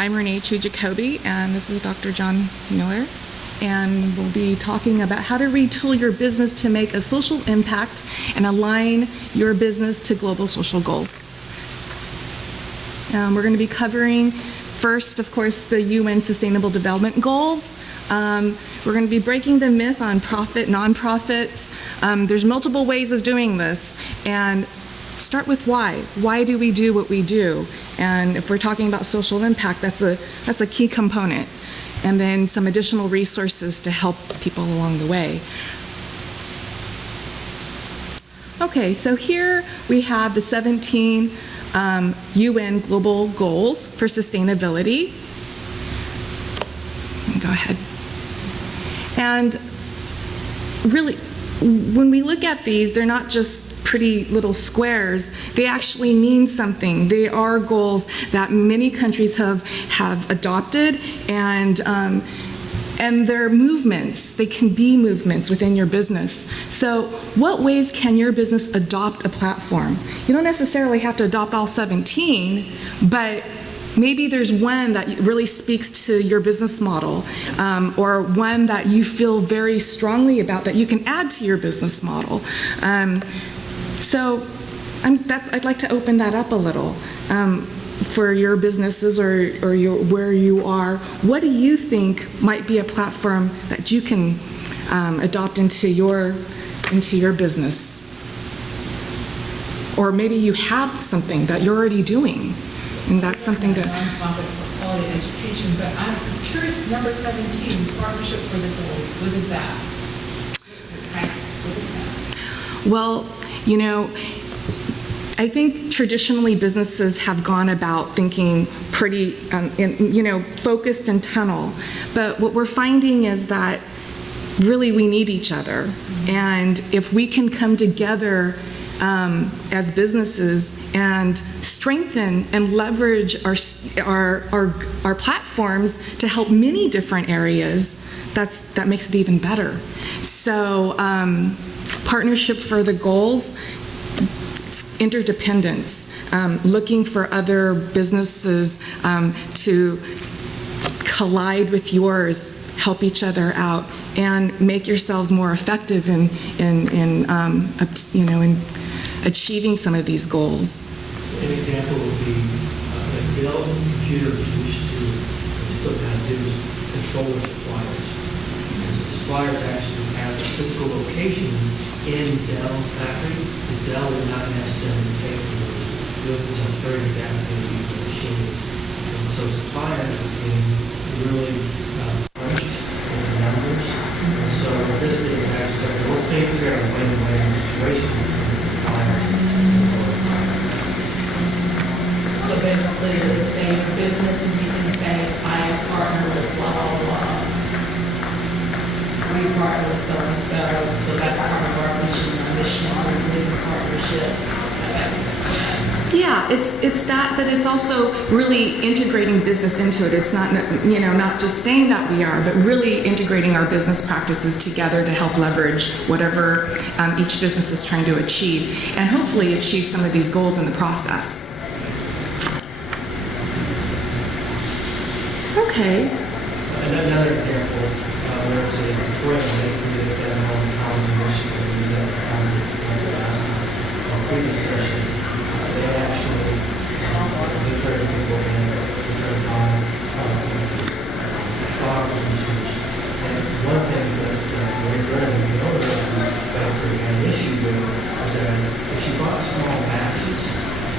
I'm Reneé Jacoby, and this is Dr. John Miller, and we'll be talking about how to retool your business to make a social impact and align your business to global social goals. We're going to be covering first, of course, the UN Sustainable Development Goals. We're going to be breaking the myth on profit, nonprofits. There's multiple ways of doing this, and start with why. Why do we do what we do? And if we're talking about social impact, that's a key component. And then some additional resources to help people along the way. Okay, so here we have the 17 UN Global Goals for Sustainability. Go ahead. And really, when we look at these, they're not just pretty little squares. They actually mean something. They are goals that many countries have adopted, and they're movements. They can be movements within your business. So what ways can your business adopt a platform? You don't necessarily have to adopt all 17, but maybe there's one that really speaks to your business model, or one that you feel very strongly about that you can add to your business model. So I'd like to open that up a little for your businesses or where you are. What do you think might be a platform that you can adopt into your business? Or maybe you have something that you're already doing, and that's something to. Nonprofit for quality education, but I'm curious. Number 17, partnership for the goals. What is that? What is that? Well, you know, I think traditionally businesses have gone about thinking pretty, focused and tunnel. But what we're finding is that really we need each other. And if we can come together as businesses and strengthen and leverage our platforms to help many different areas, that makes it even better. So partnership for the goals, interdependence, looking for other businesses to collide with yours, help each other out, and make yourselves more effective in achieving some of these goals. An example would be that Dell computers used to, still kind of do, controller suppliers. And so the suppliers actually have a physical location in Dell's factory. The Dell would not necessarily pay for those. Those are some very adaptive machines. And so suppliers are being really punished with the numbers. And so this is actually, let's make clear a win-win situation for the suppliers. So basically, it's a business, and you can say, I partner with blah, blah, blah. We partner with so-and-so, so that's part of our mission, our living partnerships. Yeah, it's that, but it's also really integrating business into it. It's not, not just saying that we are, but really integrating our business practices together to help leverage whatever each business is trying to achieve, and hopefully achieve some of these goals in the process. Okay. Another example, where it's a threat that created that housing initiative is that previous session, they actually deterred people and deterred farm research. And one thing that we learned, we know that we had an issue with was that if she bought small batches,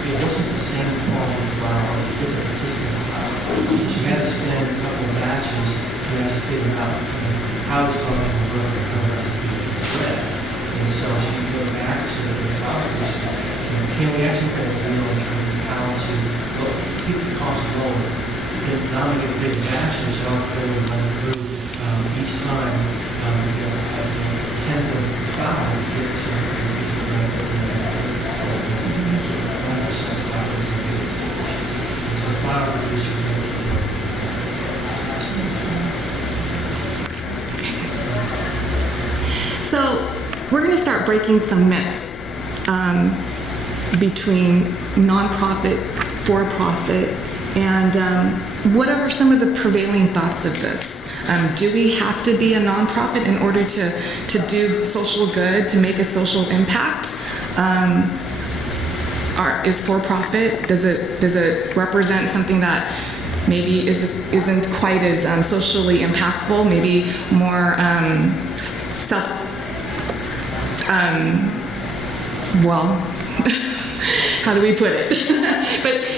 it wasn't the same quality flour, different system. She had to spend a couple of batches to figure out how it's going to work and how the recipe is read. And so she would go back to the doctors, can we actually get a deal in terms of how to keep the cost lower? Because not only get big batches, so they would run through each time, you get a tenth of the flour to get to flour producers. So we're going to start breaking some myths between nonprofit, for-profit, And what are some of the prevailing thoughts of this? Do we have to be a nonprofit in order to do social good, to make a social impact? Is for-profit, does it represent something that maybe isn't quite as socially impactful, maybe more how do we put it?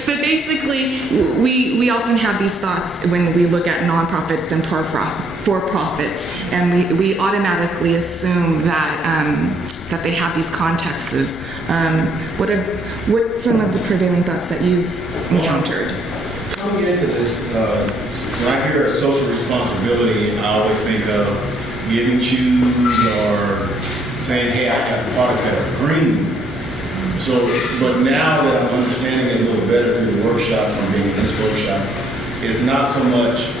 but basically, we often have these thoughts when we look at nonprofits and for-profits, and we automatically assume that they have these contexts. What some of the prevailing thoughts that you've encountered? Coming into this, when I hear social responsibility, I always think of giving shoes or saying, hey, I have products that are green. So, but now that I'm understanding it a little better through the workshops, I'm being in this workshop, it's not so much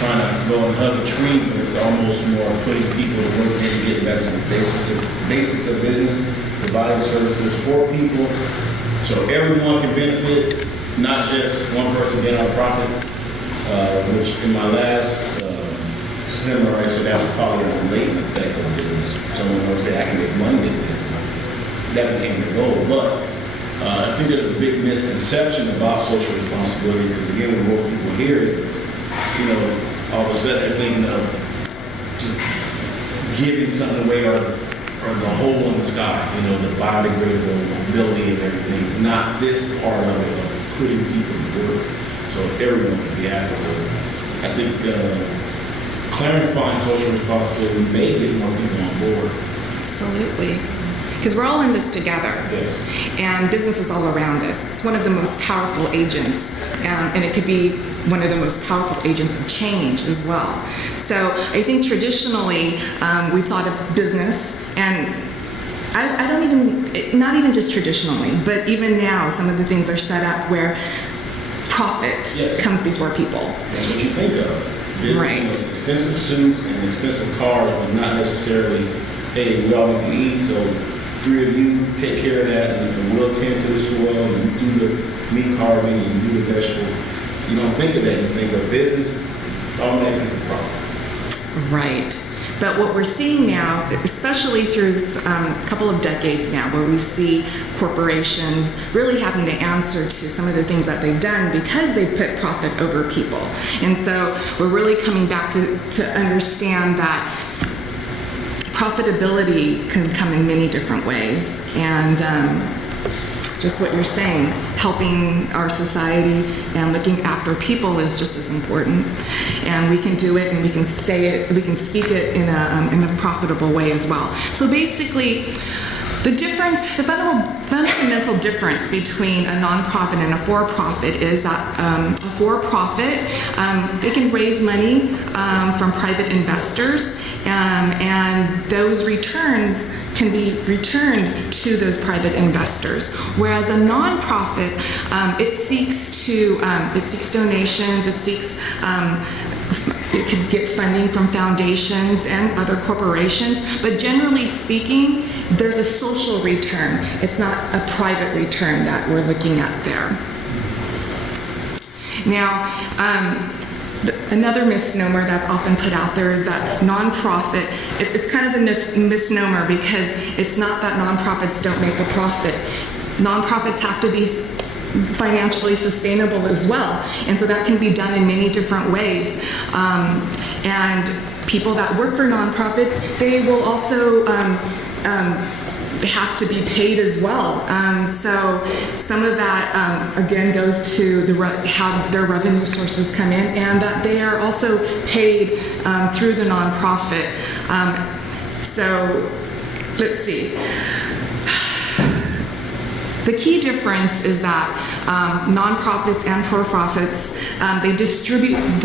trying to go and hug a tree, but it's almost more putting people to work and getting back to the basics of business, providing services for people, so everyone can benefit, not just one person getting out of profit, which in my last seminar I said that was probably a latent effect of business. Someone would say, I can make money in this. That became the goal, but I think there's a big misconception about social responsibility, because again, when more people hear it, all of a sudden they're thinking of just giving something away or the hole in the sky, the biodegradable ability and everything, not this part of it, of putting people to work so everyone can be happy. So I think clarifying social responsibility may get more people on board. Absolutely. Because we're all in this together. Yes. And business is all around us. It's one of the most powerful agents, and it could be one of the most powerful agents of change as well. So I think traditionally we've thought of business, and I don't even, not even just traditionally, but even now some of the things are set up where profit Yes. comes before people. That's what you think of. Business, Right. Expensive suits and expensive cars, but not necessarily, hey, we all need to eat, so 3 of you take care of that, and we'll tend to the soil, and you do the meat carving, and you do the vegetable. You don't think of that. You think of business, automatically profit. Right. But what we're seeing now, especially through a couple of decades now, where we see corporations really having to answer to some of the things that they've done because they put profit over people. And so we're really coming back to understand that profitability can come in many different ways. And just what you're saying, helping our society and looking after people is just as important. And we can do it, and we can say it, we can speak it in a profitable way as well. So basically, the difference, the fundamental difference between a nonprofit and a for-profit is that a for-profit, they can raise money from private investors, and those returns can be returned to those private investors. Whereas a nonprofit, it seeks donations, it could get funding from foundations and other corporations, but generally speaking, there's a social return. It's not a private return that we're looking at there. Now, another misnomer that's often put out there is that nonprofit, it's kind of a misnomer, because it's not that nonprofits don't make a profit. Nonprofits have to be financially sustainable as well, and so that can be done in many different ways. And people that work for nonprofits, they will also have to be paid as well. So some of that, again, goes to how their revenue sources come in, and that they are also paid through the nonprofit. So let's see. The key difference is that nonprofits and for-profits, they distribute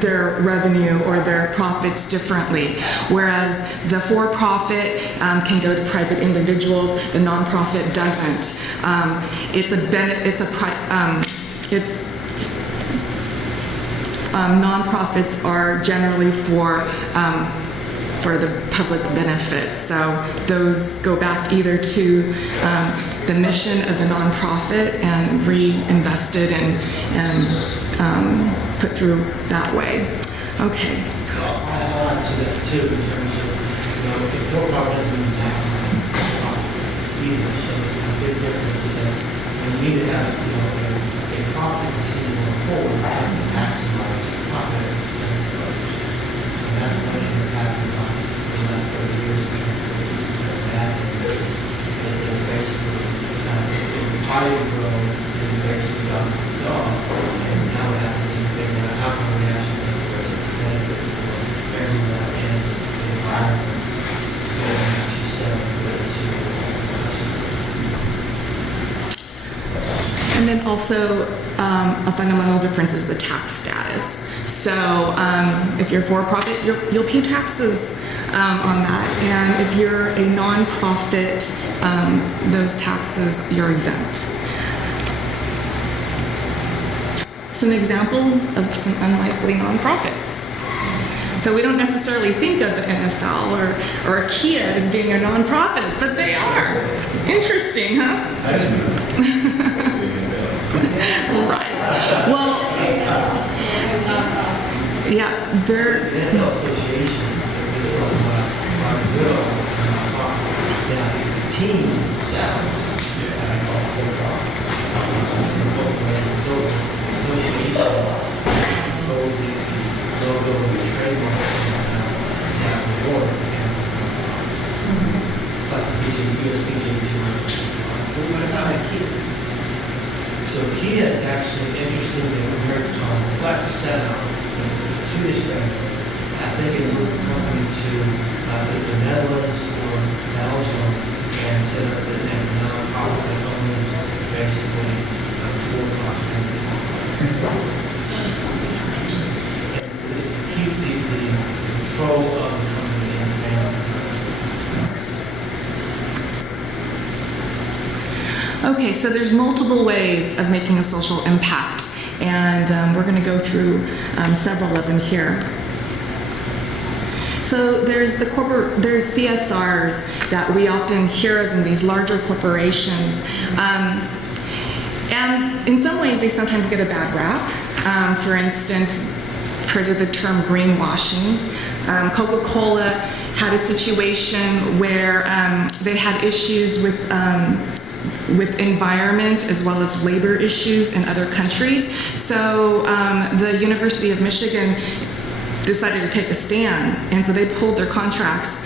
their revenue or their profits differently, whereas the for-profit can go to private individuals, the nonprofit doesn't. Nonprofits are generally for the public benefit. So those go back either to the mission of the nonprofit and reinvested and put through that way. Okay, so I'll add to that too, in terms of, if for-profit doesn't mean tax either, so a big difference is that we need to have, a profit continue going forward, have to maximize profit and expense budgets. And that's what we're having on the last 30 years in terms of that. And basically, if high grow, then basically dog, and now what happens is they how can we actually make the rest of the benefit for everyone in the environment and actually sell it to And then also a fundamental difference is the tax status. So if you're for-profit, you'll pay taxes on that. And if you're a nonprofit, those taxes, you're exempt. Some examples of some unlikely nonprofits. So we don't necessarily think of the NFL or IKEA as being a nonprofit, but they are. Interesting, huh? I just know. Right. Well, yeah, they're. NFL associations, the teams themselves, all for-profit, association controls the logo and the trademark and the board. It's like the USPG Tour. What about IKEA? So IKEA is actually interestingly a very complex setup. The Swedish bank, I think it moved the company to the Netherlands or Belgium and set up the non-profit owners basically for-profit. And it's to keep the control of the company in the family. Okay, so there's multiple ways of making a social impact, and we're going to go through several of them here. So there's there's CSRs that we often hear of in these larger corporations, and in some ways they sometimes get a bad rap. For instance, heard of the term greenwashing. Coca-Cola had a situation where they had issues with environment as well as labor issues in other countries. So the University of Michigan decided to take a stand, and so they pulled their contracts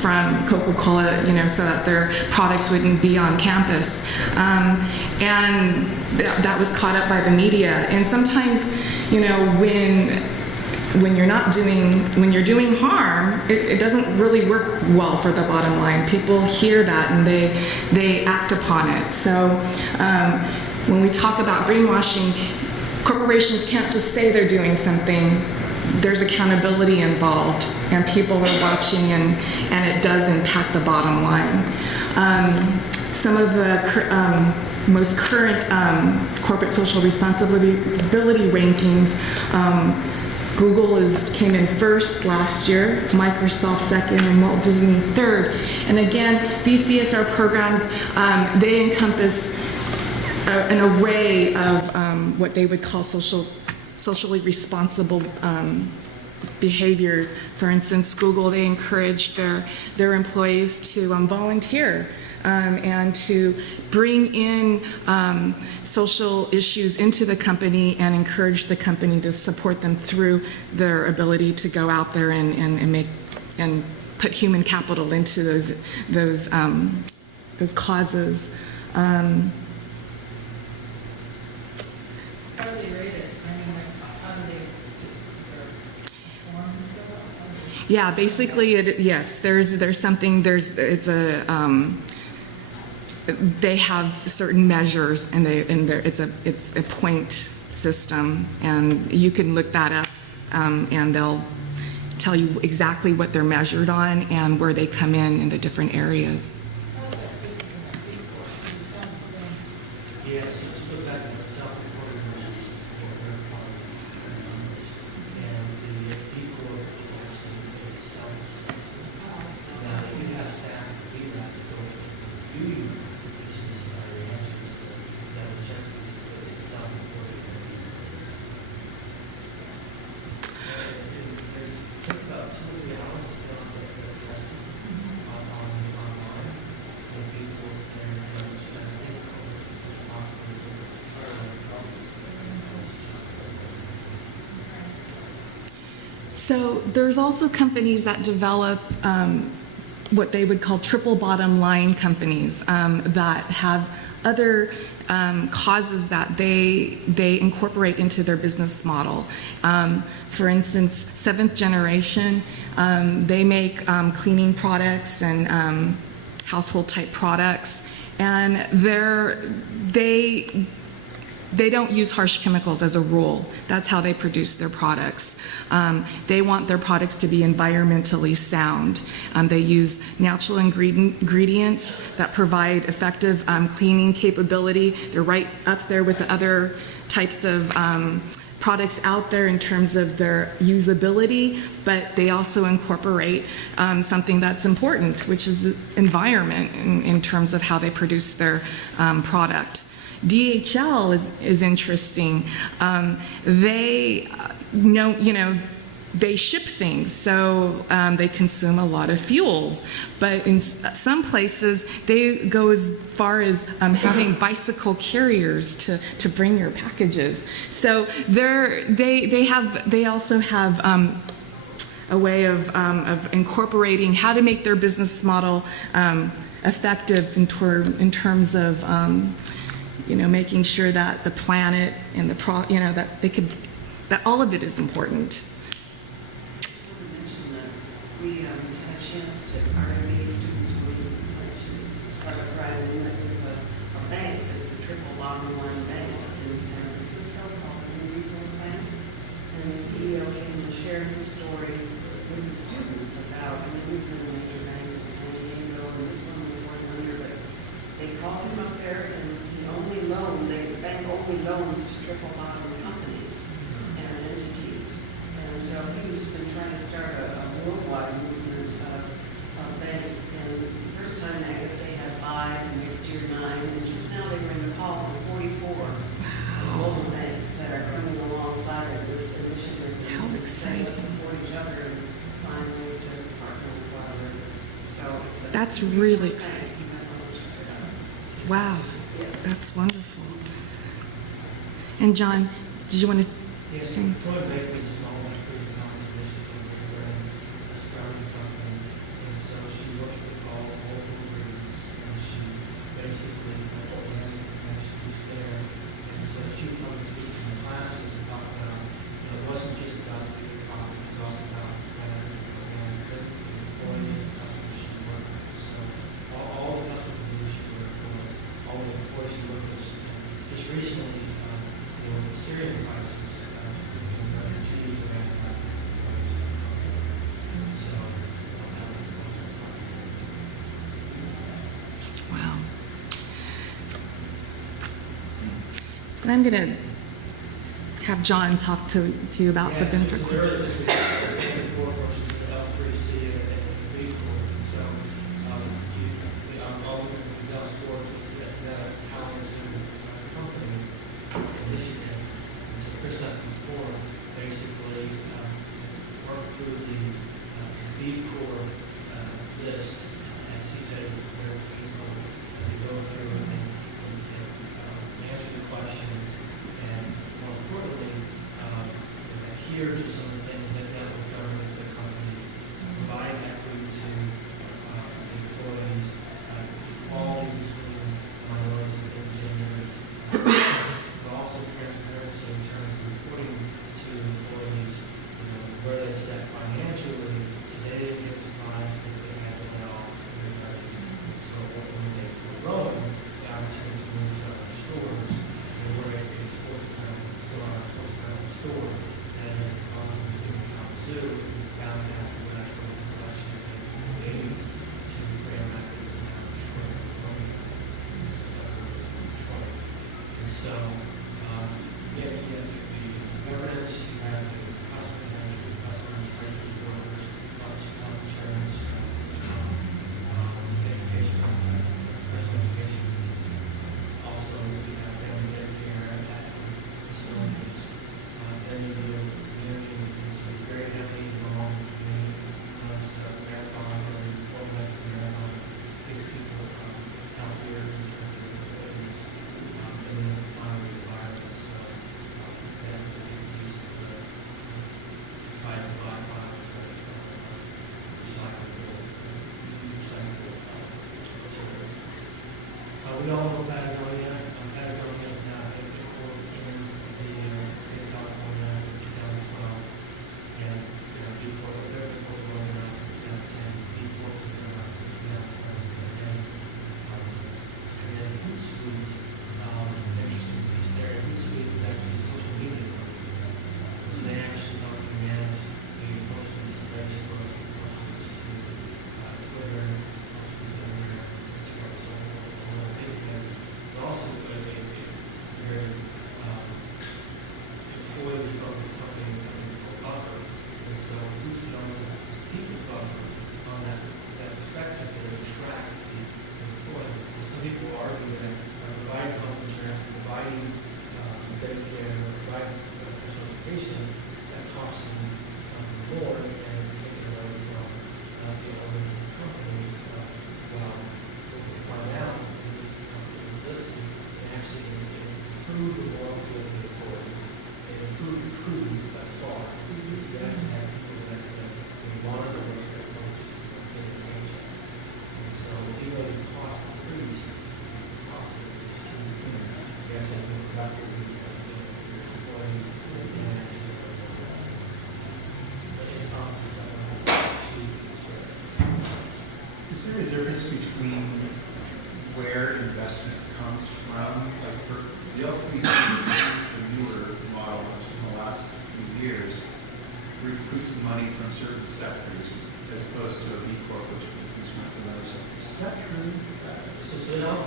from Coca-Cola, so that their products wouldn't be on campus. And that was caught up by the media. And sometimes, when you're doing harm, it doesn't really work well for the bottom line. People hear that and they act upon it. So when we talk about greenwashing, corporations can't just say they're doing something. There's accountability involved, and people are watching, and it does impact the bottom line. Some of the most current corporate social responsibility rankings, Google came in first last year, Microsoft second, and Walt Disney third. And again, these CSR programs, they encompass an array of what they would call socially responsible behaviors. For instance, Google, they encourage their employees to volunteer and to bring in social issues into the company and encourage the company to support them through their ability to go out there and put human capital into those causes. How do they rate it? I mean, how do they, is there a form to fill out? Yeah, basically, yes. There's something. They have certain measures, and it's a point system, and you can look that up, and they'll tell you exactly what they're measured on and where they come in the different areas. Yes, it's put back in the self-reported measures. And the people are actually self-assessed. So there's also companies that develop what they would call triple bottom line companies that have other causes that they incorporate into their business model. For instance, Seventh Generation, they make cleaning products and household type products, and they don't use harsh chemicals as a rule. That's how they produce their products. They want their products to be environmentally sound. They use natural ingredients that provide effective cleaning capability. They're right up there with the other types of products out there in terms of their usability, but they also incorporate something that's important, which is the environment in terms of how they produce their product. DHL is interesting. They ship things, so they consume a lot of fuels. But in some places, they go as far as having bicycle carriers to bring your packages. So they also have a way of incorporating how to make their business model effective in terms of making sure that the planet and that all of it is important. I just want to mention that we had a chance to, our MBA students were in to start a brand new with a bank that's a triple bottom line bank in San Francisco called the Resource Bank. And the CEO came to share his story with the students about, and he was in a major bank in San Diego, and this one was one under, but they called him up there and the bank only loans to triple bottom companies and entities. And so he's been trying to start a worldwide movement of banks. And the first time, I guess they had 5, and next year 9, and just now they were in the call for 44 global banks that are coming alongside of this initiative. How exciting. Let's support each other and find ways to partner with one another. So it's a That's really resource exciting. bank. You might want to check it out. Wow, Yes. that's wonderful. And John, did you want to Yes, sing? Troy Baker is small entrepreneur initiative and a starting company, and so she works with all local breeds, and she basically organizes the next piece there. And so she would come and speak in the classes and talk about, it wasn't just about the economy, it was also about and the employees and customers she worked with. So all the customers who she worked with, all the employees she worked with, just recently, the Syrian crisis, refugees are acting like so Wow. And I'm going to have John talk to you about the benefit So course. there is this report, which is the L3C and the B Corp. So all of the Zell Sport, that's that Hallison company initiative. And so Chris Huffman's board basically worked through the B Corp list, as he said, where people go through and answer the questions, and more importantly, adhere to some of the things that network governments, the company, provide equity to employees, equality between minorities and gender, but also transparency in terms of reporting to employees, where they step financially. They didn't get surprised if they had to let off everybody. So when they were growing, the opportunity to move to other stores, they were able to get sports apparel, still our sports apparel store, and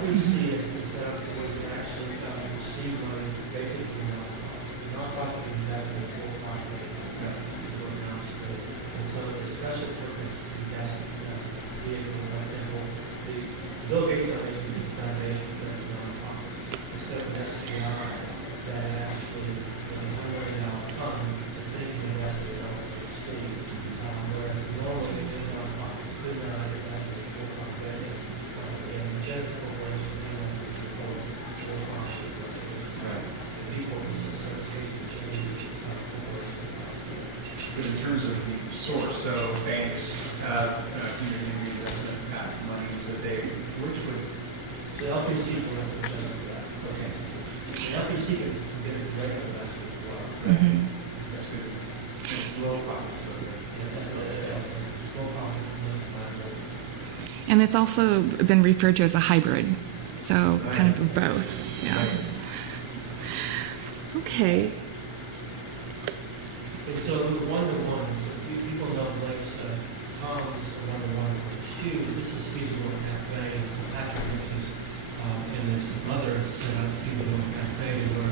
LPC has been set up to where you actually receive money, basically, nonprofit investment for profit. And so it's a special purpose investment vehicle. For example, the Bill Gates Foundation for nonprofit is set up an SPR that actually $1 million fund is being invested in LPC, whereas normally the nonprofit could not invest in for-profit and general corporations for for-profit. People But in terms of the source, so banks, community investment impact monies that they, which would, the LPC will represent that. okay, The LPC can get a direct investment as well. that's good. It's low profit. And it's also been referred to as a hybrid, so kind of both, yeah. Okay. And so the one-to-one, so people know links to Tom's one-to-one shoes. This is feasible in cafe, and so Patrick mentions, and there's some other set up feasible in cafe where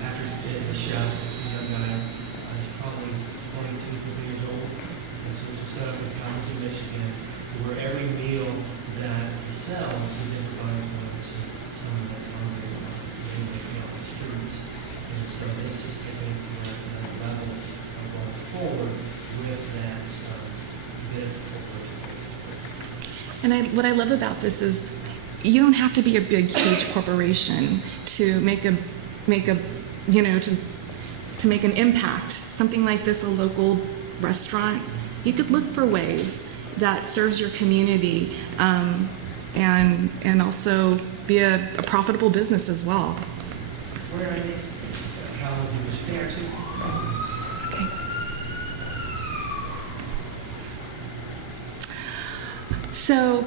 Patrick's a chef, a young guy, he's probably 22 years old. And so it's set up in Kalamazoo, Michigan, where every meal that he sells, he then provides one to someone that's hungry, maybe off the streets. And so this is getting to that level of going forward with that bid corporation. And what I love about this is you don't have to be a big, huge corporation to make a to make an impact. Something like this, a local restaurant, you could look for ways that serves your community and also be a profitable business as well. Where are they? Kalamazoo, Michigan. There too. Okay. So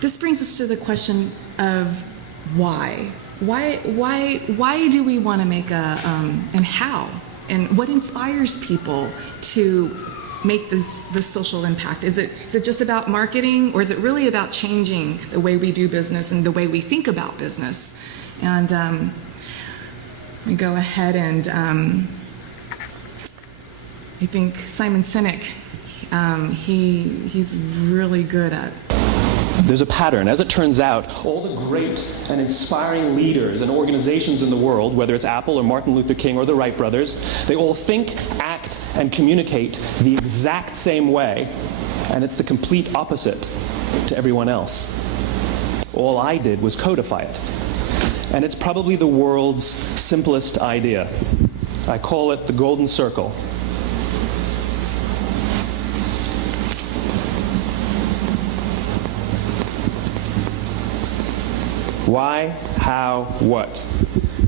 this brings us to the question of why. Why do we want to make and how? And what inspires people to make this social impact? Is it just about marketing, or is it really about changing the way we do business and the way we think about business? And we go ahead and I think Simon Sinek, he's really good at. There's a pattern. As it turns out, all the great and inspiring leaders and organizations in the world, whether it's Apple or Martin Luther King or the Wright brothers, they all think, act, and communicate the exact same way, and it's the complete opposite to everyone else. All I did was codify it. And it's probably the world's simplest idea. I call it the golden circle. Why, how, what?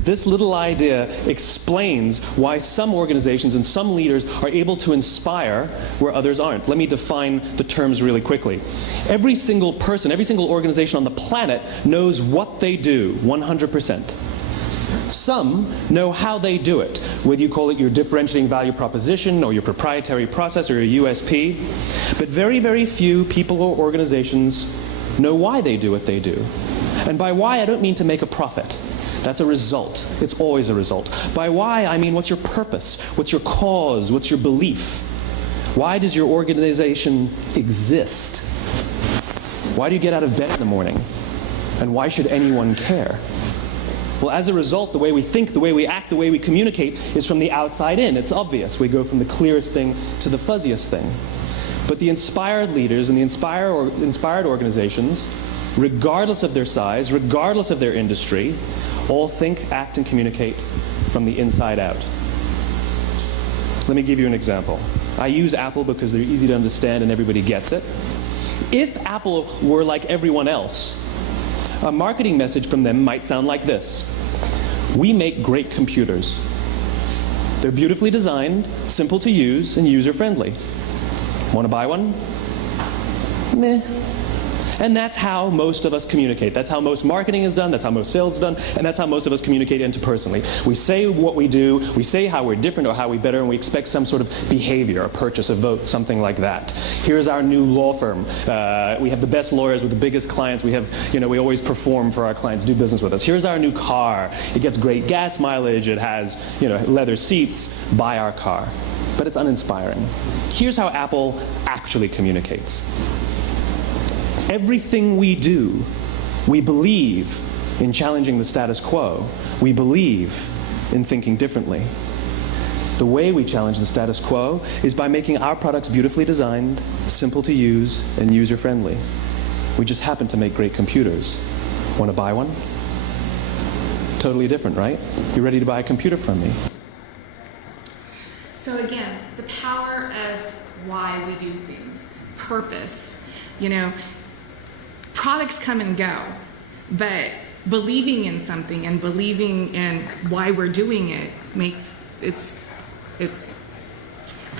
This little idea explains why some organizations and some leaders are able to inspire where others aren't. Let me define the terms really quickly. Every single person, every single organization on the planet knows what they do 100%. Some know how they do it, whether you call it your differentiating value proposition or your proprietary process or your USP. But very, very few people or organizations know why they do what they do. And by why, I don't mean to make a profit. That's a result. It's always a result. By why, I mean what's your purpose? What's your cause? What's your belief? Why does your organization exist? Why do you get out of bed in the morning? And why should anyone care? Well, as a result, the way we think, the way we act, the way we communicate is from the outside in. It's obvious. We go from the clearest thing to the fuzziest thing. But the inspired leaders and the inspired organizations, regardless of their size, regardless of their industry, all think, act, and communicate from the inside out. Let me give you an example. I use Apple because they're easy to understand and everybody gets it. If Apple were like everyone else, a marketing message from them might sound like this. We make great computers. They're beautifully designed, simple to use, and user-friendly. Want to buy one? Meh. And that's how most of us communicate. That's how most marketing is done, that's how most sales is done, and that's how most of us communicate interpersonally. We say what we do, we say how we're different or how we're better, and we expect some sort of behavior, a purchase, a vote, something like that. Here's our new law firm. We have the best lawyers with the biggest clients. We have, we always perform for our clients, do business with us. Here's our new car. It gets great gas mileage. It has, leather seats. Buy our car. But it's uninspiring. Here's how Apple actually communicates. Everything we do, we believe in challenging the status quo. We believe in thinking differently. The way we challenge the status quo is by making our products beautifully designed, simple to use, and user-friendly. We just happen to make great computers. Want to buy one? Totally different, right? You ready to buy a computer from me? So again, the power of why we do things, purpose. Products come and go, but believing in something and believing in why we're doing it makes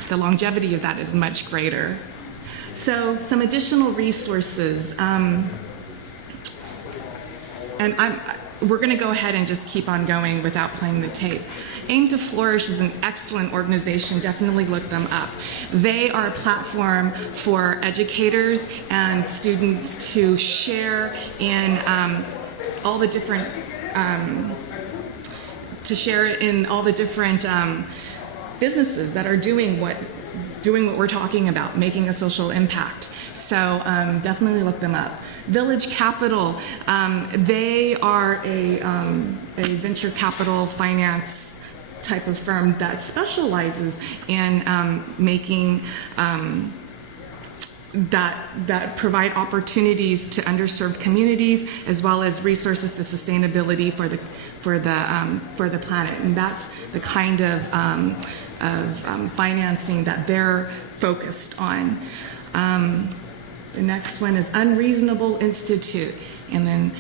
the longevity of that is much greater. So some additional resources, we're going to go ahead and just keep on going without playing the tape. Aim to Flourish is an excellent organization. Definitely look them up. They are a platform for educators and students to share in all the different businesses that are doing what we're talking about, making a social impact. So definitely look them up. Village Capital, they are a venture capital finance type of firm that specializes in making that provide opportunities to underserved communities, as well as resources to sustainability for the planet. And that's the kind of financing that they're focused on. The next one is Unreasonable Institute, and then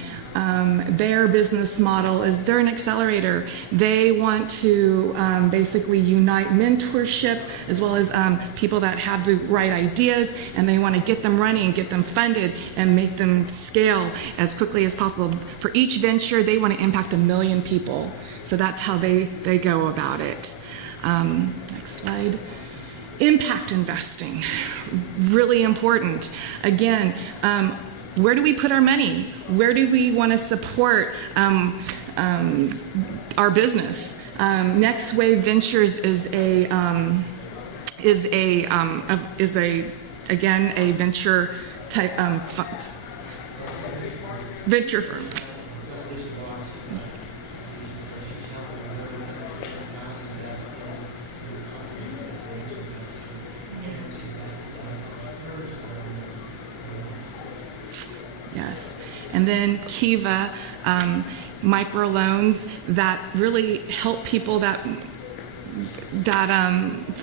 their business model is they're an accelerator. They want to basically unite mentorship as well as people that have the right ideas, and they want to get them running, get them funded, and make them scale as quickly as possible. For each venture, they want to impact 1 million people. So that's how they go about it. Next slide. Impact investing, really important. Again, where do we put our money? Where do we want to support our business? Next Wave Ventures is again a venture type venture firm. Yes, and then Kiva, microloans that really help people that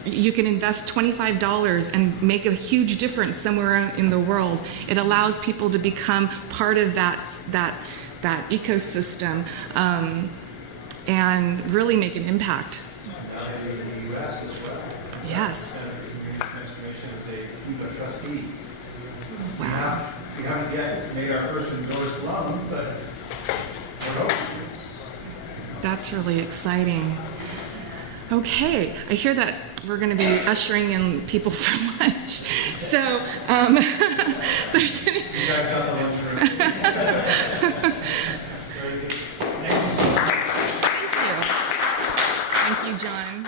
you can invest $25 and make a huge difference somewhere in the world. It allows people to become part of that ecosystem and really make an impact. Yes. Transformation as a Kiva trustee. Wow. We haven't yet made our first endorsed loan, but we're hoping. That's really exciting. Okay, I hear that we're going to be ushering in people for lunch. So, there's any... You guys got the lunch room. Thank you. Thank you, John.